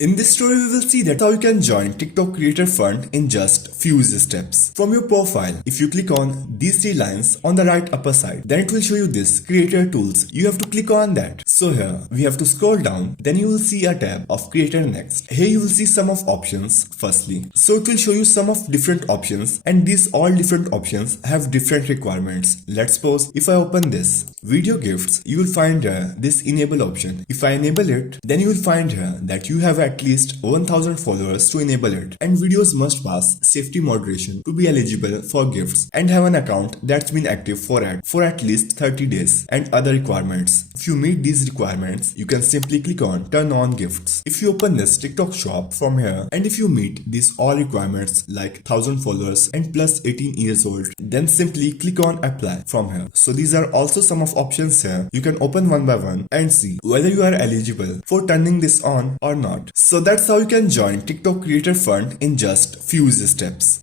In this tutorial, we will see that how you can join TikTok Creator Fund in just few steps. From your profile, if you click on these three lines on the right upper side, then it will show you this Creator Tools. You have to click on that. So here, we have to scroll down, then you will see a tab of Creator Next. Here you will see some of options firstly. So it will show you some of different options, and these all different options have different requirements. Let's suppose if I open this Video Gifts, you will find here this Enable option. If I enable it, then you will find here that you have at least 1000 followers to enable it, and videos must pass safety moderation to be eligible for gifts and have an account that's been active for at least 30 days and other requirements. If you meet these requirements, you can simply click on turn on gifts. If you open this TikTok shop from here, and if you meet these all requirements like 1000 followers and plus 18 years old, then simply click on apply from here. So these are also some of options here. You can open one by one and see whether you are eligible for turning this on or not. So that's how you can join TikTok Creator Fund in just few steps.